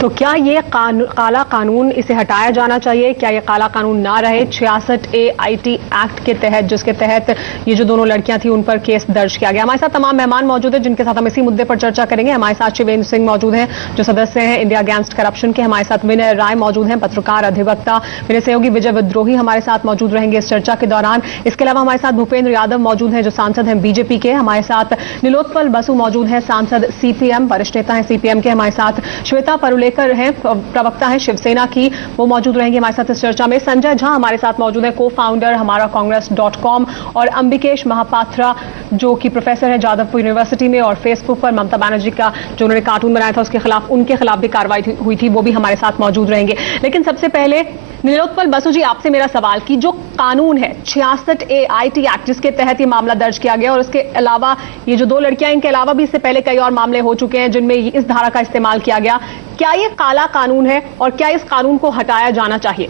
तो क्या ये काला कानून, इसे हटाया जाना चाहिए? क्या ये काला कानून ना रहे? 66A IT एक्ट के तहत, जिसके तहत ये जो दोनों लड़कियां थी उन पर केस दर्ज किया गया। हमारे साथ तमाम मेहमान मौजूद हैं जिनके साथ हम इसी मुद्दे पर चर्चा करेंगे। हमारे साथ शिवेंद्र सिंह मौजूद हैं जो सदस्य हैं इंडिया अगेंस्ट करप्शन के। हमारे साथ विनय राय मौजूद हैं, पत्रकार, अधिवक्ता। मेरे सहयोगी विजय विद्रोही हमारे साथ मौजूद रहेंगे इस चर्चा के दौरान। इसके अलावा हमारे साथ भूपेंद्र यादव मौजूद हैं जो सांसद हैं बीजेपी के। हमारे साथ नीलोत्पल बसु मौजूद हैं, सांसद CPM, वरिष्ठ नेता हैं CPM के। हमारे साथ श्वेता परुलेकर हैं, प्रवक्ता है शिवसेना की, वो मौजूद रहेंगे हमारे साथ इस चर्चा में। संजय झा हमारे साथ मौजूद है, को फाउंडर हमारा कांग्रेस.com, और अंबिकेश महापात्रा जो कि प्रोफेसर है जादवपुर यूनिवर्सिटी में, और फेसबुक पर ममता बनर्जी का जो उन्होंने कार्टून बनाया था उनके खिलाफ भी कार्रवाई हुई थी, वो भी हमारे साथ मौजूद रहेंगे। लेकिन सबसे पहले नीलोत्पल बसु जी, आपसे मेरा सवाल कि जो कानून है 66A IT एक्ट, जिसके तहत ये मामला दर्ज किया गया, और इसके अलावा ये जो दो लड़कियां, इनके अलावा भी इससे पहले कई और मामले हो चुके हैं जिनमें इस धारा का इस्तेमाल किया गया, क्या ये काला कानून है और क्या इस कानून को हटाया जाना चाहिए?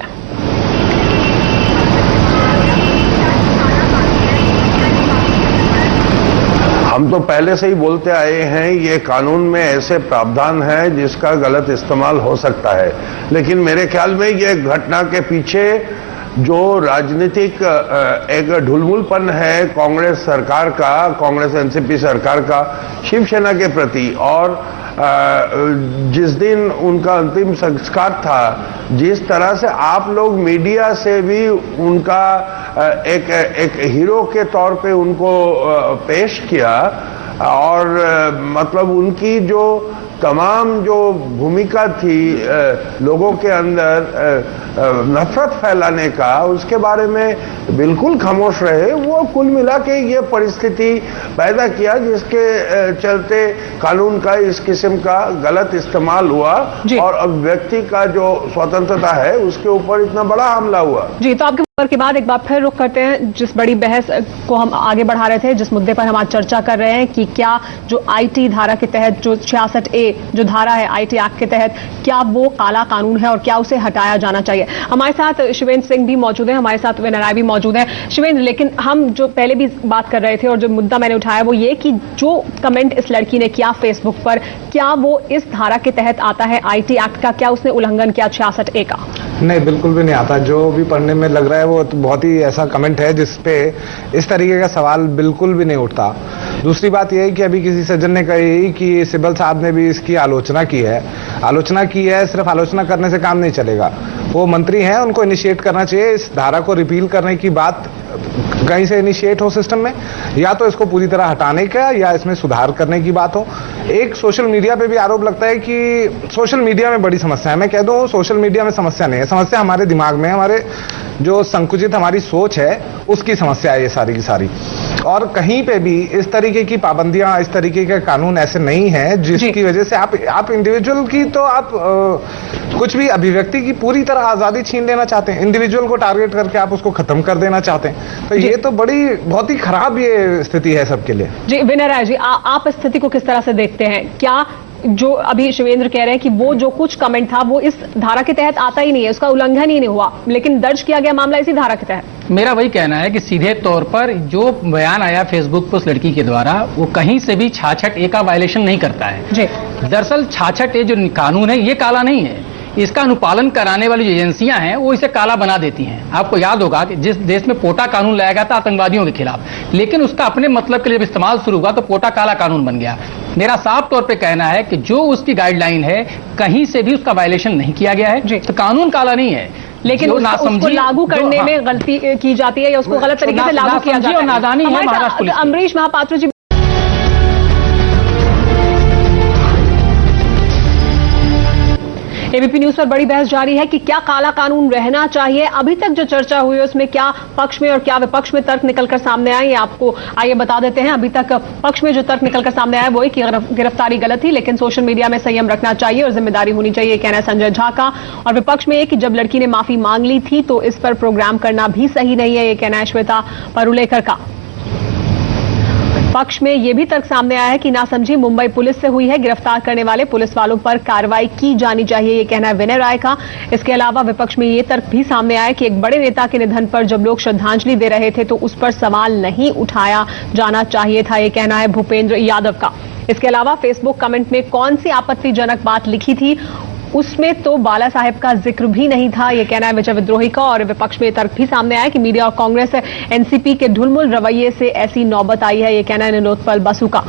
हम तो पहले से ही बोलते आए हैं ये कानून में ऐसे प्रावधान है जिसका गलत इस्तेमाल हो सकता है, लेकिन मेरे ख्याल में ये घटना के पीछे जो राजनीतिक एक ढुलमुलपन है कांग्रेस सरकार का, कांग्रेस एनसीपी सरकार का शिवसेना के प्रति, और जिस दिन उनका अंतिम संस्कार था, जिस तरह से आप लोग मीडिया से भी उनका एक हीरो के तौर पे उनको पेश किया, और मतलब उनकी जो तमाम जो भूमिका थी लोगों के अंदर नफरत फैलाने का, उसके बारे में बिल्कुल खामोश रहे। वो कुल मिला के ये परिस्थिति पैदा किया जिसके चलते कानून का इस किस्म का गलत इस्तेमाल हुआ, और अब व्यक्ति का जो स्वतंत्रता है उसके ऊपर इतना बड़ा हमला हुआ। जी, तो आपके के बाद एक बार फिर रुख करते हैं जिस बड़ी बहस को हम आगे बढ़ा रहे थे, जिस मुद्दे पर हम आज चर्चा कर रहे हैं कि क्या जो IT धारा के तहत, जो 66A जो धारा है IT एक्ट के तहत, क्या वो काला कानून है और क्या उसे हटाया जाना चाहिए। हमारे साथ शिवेंद्र सिंह भी मौजूद है, हमारे साथ विनय राय भी मौजूद है। शिवेंद्र, लेकिन हम जो पहले भी बात कर रहे थे और जो मुद्दा मैंने उठाया वो ये कि जो कमेंट इस लड़की ने किया फेसबुक पर, क्या वो इस धारा के तहत आता है IT एक्ट का? क्या उसने उल्लंघन किया 66A का? नहीं, बिल्कुल भी नहीं आता। जो भी पढ़ने में लग रहा है वो तो बहुत ही ऐसा कमेंट है जिसपे इस तरीके का सवाल बिल्कुल भी नहीं उठता। दूसरी बात यह है कि अभी किसी सज्जन ने कही कि सिब्बल साहब ने भी इसकी आलोचना की है। सिर्फ आलोचना करने से काम नहीं चलेगा। वो मंत्री हैं, उनको इनिशिएट करना चाहिए। इस धारा को रिपील करने की बात कहीं से इनिशिएट हो सिस्टम में, या तो इसको पूरी तरह हटाने का या इसमें सुधार करने की बात हो। एक सोशल मीडिया पे भी आरोप लगता है कि सोशल मीडिया में बड़ी समस्या है। मैं कह दूं सोशल मीडिया में समस्या नहीं है, समस्या हमारे दिमाग में, हमारे जो संकुचित हमारी सोच है उसकी समस्या है ये सारी की सारी। और कहीं पे भी इस तरीके की पाबंदियां, इस तरीके के कानून ऐसे नहीं है जिसकी वजह से आप इंडिविजुअल की तो आप कुछ भी अभिव्यक्ति की पूरी तरह आजादी छीन लेना चाहते हैं। इंडिविजुअल को टारगेट करके आप उसको खत्म कर देना चाहते हैं। तो ये तो बहुत ही खराब ये स्थिति है सबके लिए। जी, विनय राय जी, आप इस स्थिति को किस तरह से देखते हैं? क्या जो अभी शिवेंद्र कह रहे हैं कि वो जो कुछ कमेंट था वो इस धारा के तहत आता ही नहीं है, उसका उल्लंघन ही नहीं हुआ, लेकिन दर्ज किया गया मामला इसी धारा के तहत? मेरा वही कहना है कि सीधे तौर पर जो बयान आया फेसबुक पर उस लड़की के द्वारा, वो कहीं से भी 66A का वायलेशन नहीं करता है। जी, दरअसल 66A जो कानून है ये काला नहीं है, इसका अनुपालन कराने वाली जो एजेंसियां हैं वो इसे काला बना देती हैं। आपको याद होगा कि जिस देश में पोटा कानून लाया गया था आतंकवादियों के खिलाफ, लेकिन उसका अपने मतलब के लिए जब इस्तेमाल शुरू हुआ तो पोटा काला कानून बन गया। मेरा साफ तौर पे कहना है कि जो उसकी गाइडलाइन है कहीं से भी उसका वायलेशन नहीं किया गया है, तो कानून काला नहीं है। लेकिन उसको लागू करने में गलती की जाती है या उसको गलत तरीके से लागू किया जाता है, नादानी है महाराष्ट्र पुलिस। अमरीश महापात्र जी, एबीपी न्यूज पर बड़ी बहस जारी है कि क्या काला कानून रहना चाहिए। अभी तक जो चर्चा हुई है उसमें क्या पक्ष में और क्या विपक्ष में तर्क निकलकर सामने आए, ये आपको आइए बता देते हैं। अभी तक पक्ष में जो तर्क निकलकर सामने आया वो है कि गिरफ्तारी गलत थी, लेकिन सोशल मीडिया में संयम रखना चाहिए और जिम्मेदारी होनी चाहिए, कहना है संजय झा का। और विपक्ष में ये कि जब लड़की ने माफी मांग ली थी तो इस पर प्रोग्राम करना भी सही नहीं है, ये कहना है श्वेता परुलेकर का। पक्ष में यह भी तर्क सामने आया है कि नासमझी मुंबई पुलिस से हुई है, गिरफ्तार करने वाले पुलिस वालों पर कार्रवाई की जानी चाहिए, ये कहना है विनय राय का। इसके अलावा विपक्ष में यह तर्क भी सामने आया कि एक बड़े नेता के निधन पर जब लोग श्रद्धांजलि दे रहे थे तो उस पर सवाल नहीं उठाया जाना चाहिए था, ये कहना है भूपेंद्र यादव का। इसके अलावा फेसबुक कमेंट में कौन सी आपत्तिजनक बात लिखी थी उसमें तो बाला साहेब का जिक्र भी नहीं था, ये कहना है विजय विद्रोही का। और विपक्ष में तर्क भी सामने आया कि मीडिया और कांग्रेस एनसीपी के ढुलमुल रवैये से ऐसी नौबत आई है, ये कहना है निलोत्पल बसु का।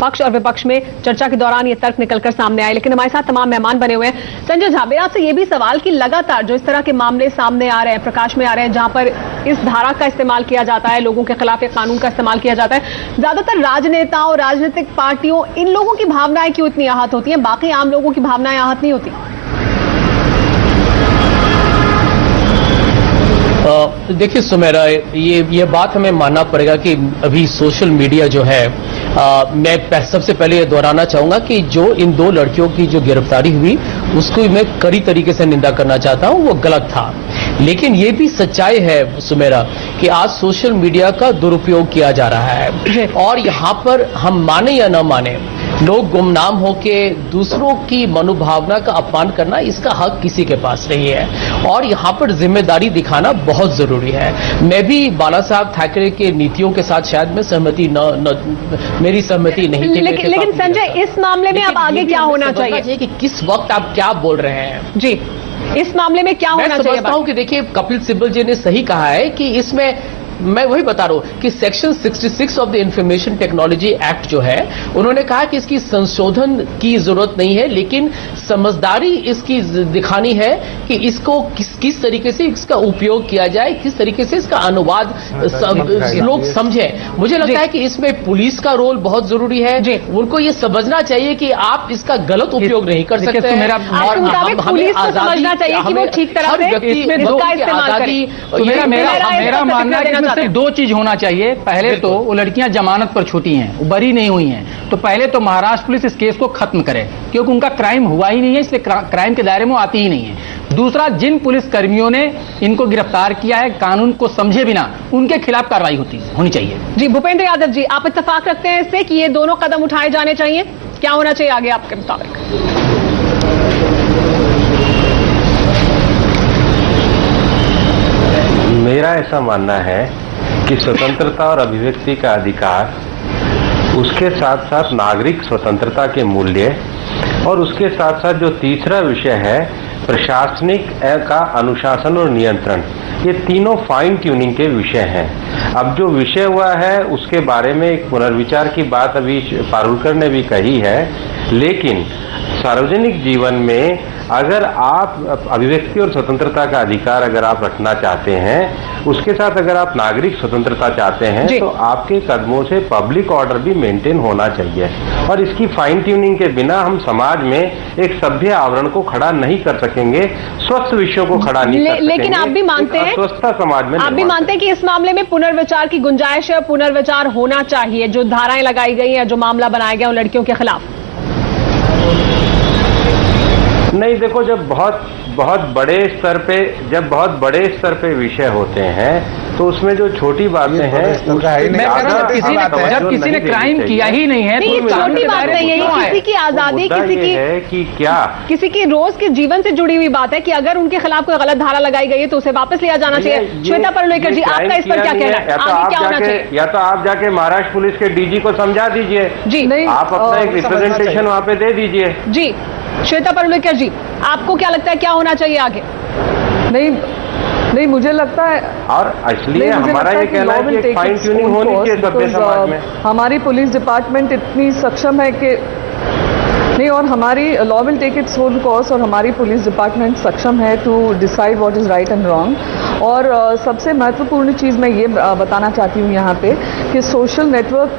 पक्ष और विपक्ष में चर्चा के दौरान ये तर्क निकलकर सामने आए। लेकिन हमारे साथ तमाम मेहमान बने हुए हैं। संजय झा, मेरा आपसे ये भी सवाल कि लगातार जो इस तरह के मामले सामने आ रहे हैं, प्रकाश में आ रहे हैं, जहां पर इस धारा का इस्तेमाल किया जाता है, लोगों के खिलाफ एक कानून का इस्तेमाल किया जाता है, ज्यादातर राजनेताओं, राजनीतिक पार्टियों, इन लोगों की भावनाएं क्यों इतनी आहत होती हैं, बाकी आम लोगों की भावनाएं आहत नहीं होती? देखिए सुमेरा, ये बात हमें मानना पड़ेगा कि अभी सोशल मीडिया जो है, मैं सबसे पहले ये दोहराना चाहूंगा कि जो इन दो लड़कियों की जो गिरफ्तारी हुई उसको मैं कड़ी तरीके से निंदा करना चाहता हूं, वो गलत था। लेकिन ये भी सच्चाई है सुमेरा कि आज सोशल मीडिया का दुरुपयोग किया जा रहा है और यहाँ पर हम माने या न माने, लोग गुमनाम होके दूसरों की मनोभावना का अपमान करना, इसका हक किसी के पास नहीं है और यहाँ पर जिम्मेदारी दिखाना बहुत जरूरी है। मैं भी बाला साहब ठाकरे के नीतियों के साथ शायद मैं सहमति मेरी सहमति नहीं थी। लेकिन संजय, इस मामले में अब आगे क्या होना चाहिए कि किस वक्त आप क्या बोल रहे हैं जी, इस मामले में क्या होना चाहिए? मैं समझता हूं कि देखिए, कपिल सिब्बल जी ने सही कहा है कि इसमें मैं वही बता रहा हूं कि section 66 of the information technology act जो है, उन्होंने कहा कि इसकी संशोधन की जरूरत नहीं है, लेकिन समझदारी इसकी दिखानी है कि इसको किस तरीके से इसका उपयोग किया जाए, किस तरीके से इसका अनुवाद लोग समझें। मुझे लगता है कि इसमें पुलिस का रोल बहुत जरूरी है। उनको ये समझना चाहिए कि आप इसका गलत उपयोग नहीं कर सकते हैं और हमें समझना चाहिए कि वो ठीक तरह से इसका इस्तेमाल करें। मेरा मानना है कि सिर्फ दो चीज होना चाहिए। पहले तो वो लड़कियां जमानत पर छूटी हैं, वो बरी नहीं हुई हैं, तो पहले तो महाराष्ट्र पुलिस इस केस को खत्म करे, क्योंकि उनका क्राइम हुआ ही नहीं है, इसलिए क्राइम के दायरे में आती ही नहीं है। दूसरा, जिन पुलिस कर्मियों ने इनको गिरफ्तार किया है, कानून को समझे बिना, उनके खिलाफ कार्रवाई होनी चाहिए। जी भूपेंद्र यादव जी, आप इत्तेफाक रखते हैं इससे कि ये दोनों कदम उठाए जाने चाहिए? क्या होना चाहिए आगे आपके मुताबिक? मेरा ऐसा मानना है कि स्वतंत्रता और अभिव्यक्ति का अधिकार, उसके साथ साथ नागरिक स्वतंत्रता के मूल्य और उसके साथ साथ जो तीसरा विषय है प्रशासनिक का अनुशासन और नियंत्रण, ये तीनों फाइन ट्यूनिंग के विषय हैं। अब जो विषय हुआ है उसके बारे में एक पुनर्विचार की बात अभी पारुलकर ने भी कही है, लेकिन सार्वजनिक जीवन में अगर आप अभिव्यक्ति और स्वतंत्रता का अधिकार अगर आप रखना चाहते हैं, उसके साथ अगर आप नागरिक स्वतंत्रता चाहते हैं, तो आपके कदमों से पब्लिक ऑर्डर भी मेंटेन होना चाहिए और इसकी फाइन ट्यूनिंग के बिना हम समाज में एक सभ्य आवरण को खड़ा नहीं कर सकेंगे, स्वस्थ विषयों को खड़ा नहीं कर सकेंगे। लेकिन आप भी मानते हैं, स्वस्थता समाज में आप भी मानते हैं कि इस मामले में पुनर्विचार की गुंजाइश है, पुनर्विचार होना चाहिए, जो धाराएं लगाई गई हैं, जो मामला बनाया गया उन लड़कियों के खिलाफ? नहीं, देखो, जब बहुत बड़े स्तर पे विषय होते हैं तो उसमें जो छोटी बातें हैं, जब किसी ने क्राइम किया ही नहीं है, तो छोटी बात नहीं है, किसी की आजादी, किसी की रोज के जीवन से जुड़ी हुई बात है कि अगर उनके खिलाफ कोई गलत धारा लगाई गई है तो उसे वापस लिया जाना चाहिए। श्वेता परुलेकर जी, आपका इस पर क्या कहना है? आगे क्या होना चाहिए? या तो आप जाके महाराष्ट्र पुलिस के डीजी को समझा दीजिए जी, नहीं, आप अपना एक रिप्रेजेंटेशन वहाँ पे दे दीजिए। जी श्वेता परुलेकर जी, आपको क्या लगता है क्या होना चाहिए आगे? नहीं, मुझे लगता है, और इसलिए हमारा ये कहना है कि फाइन ट्यूनिंग होनी चाहिए सभ्य समाज में। हमारी पुलिस डिपार्टमेंट इतनी सक्षम है कि नहीं, और हमारी law will take its own course और हमारी पुलिस डिपार्टमेंट सक्षम है to decide what is right and wrong. और सबसे महत्वपूर्ण चीज़ मैं ये बताना चाहती हूँ यहाँ पे कि सोशल नेटवर्क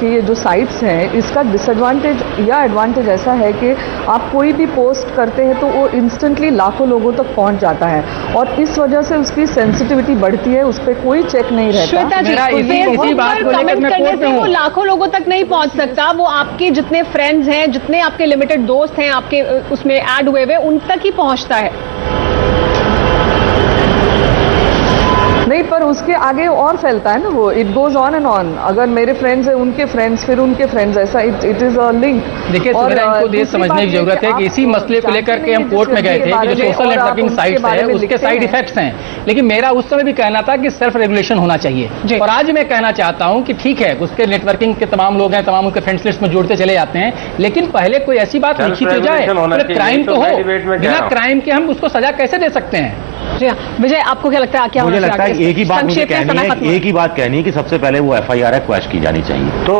के ये जो साइट्स हैं, इसका डिसएडवांटेज या एडवांटेज ऐसा है कि आप कोई भी पोस्ट करते हैं तो वो इंस्टेंटली लाखों लोगों तक पहुँच जाता है और इस वजह से उसकी सेंसिटिविटी बढ़ती है, उस पर कोई चेक नहीं रहता। श्वेता जी, फेसबुक पर कमेंट करने से वो लाखों लोगों तक नहीं पहुँच सकता, वो आपके जितने फ्रेंड्स हैं, जितने आपके लिमिटेड दोस्त हैं, आपके उसमें ऐड हुए उन तक ही पहुंचता है। नहीं, पर उसके आगे और फैलता है ना वो, it goes on and on. अगर मेरे फ्रेंड्स है, उनके फ्रेंड्स, फिर उनके फ्रेंड्स, ऐसा इट इज अ लिंक। देखिए सुमेरा, इनको ये समझने की जरूरत है कि इसी मसले को लेकर के हम कोर्ट में गए थे कि जो सोशल नेटवर्किंग साइट्स है उसके साइड इफेक्ट्स हैं, लेकिन मेरा उस समय भी कहना था कि सेल्फ रेगुलेशन होना चाहिए। और आज मैं कहना चाहता हूं कि ठीक है, उसके नेटवर्किंग के तमाम लोग हैं, तमाम उनके फ्रेंड्स लिस्ट में जुड़ते चले जाते हैं, लेकिन पहले कोई ऐसी बात लिखी तो जाए, क्राइम तो हो, बिना क्राइम के हम उसको सजा कैसे दे सकते हैं? जी हाँ, विजय, आपको क्या लगता है? क्या मुझे लगता है एक ही बात मुझे कहनी है, एक ही बात कहनी है कि सबसे पहले वो एफआईआर क्वैश की जानी चाहिए। तो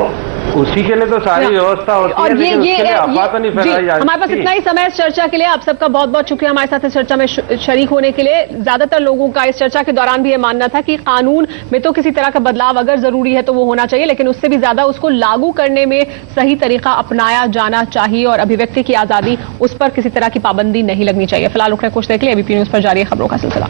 उसी के लिए तो सारी व्यवस्था होती है, लेकिन उसके लिए अफवाह तो नहीं फैलाई जाती। हमारे पास इतना ही समय इस चर्चा के लिए। आप सबका बहुत बहुत शुक्रिया हमारे साथ इस चर्चा में शरीक होने के लिए। ज्यादातर लोगों का इस चर्चा के दौरान भी ये मानना था कि कानून में तो किसी तरह का बदलाव अगर जरूरी है तो वो होना चाहिए, लेकिन उससे भी ज्यादा उसको लागू करने में सही तरीका अपनाया जाना चाहिए और अभिव्यक्ति की आजादी, उस पर किसी तरह की पाबंदी नहीं लगनी चाहिए। फिलहाल रुकने कुछ देर के लिए एबीपी न्यूज पर जारी है खबरों का सिलसिला।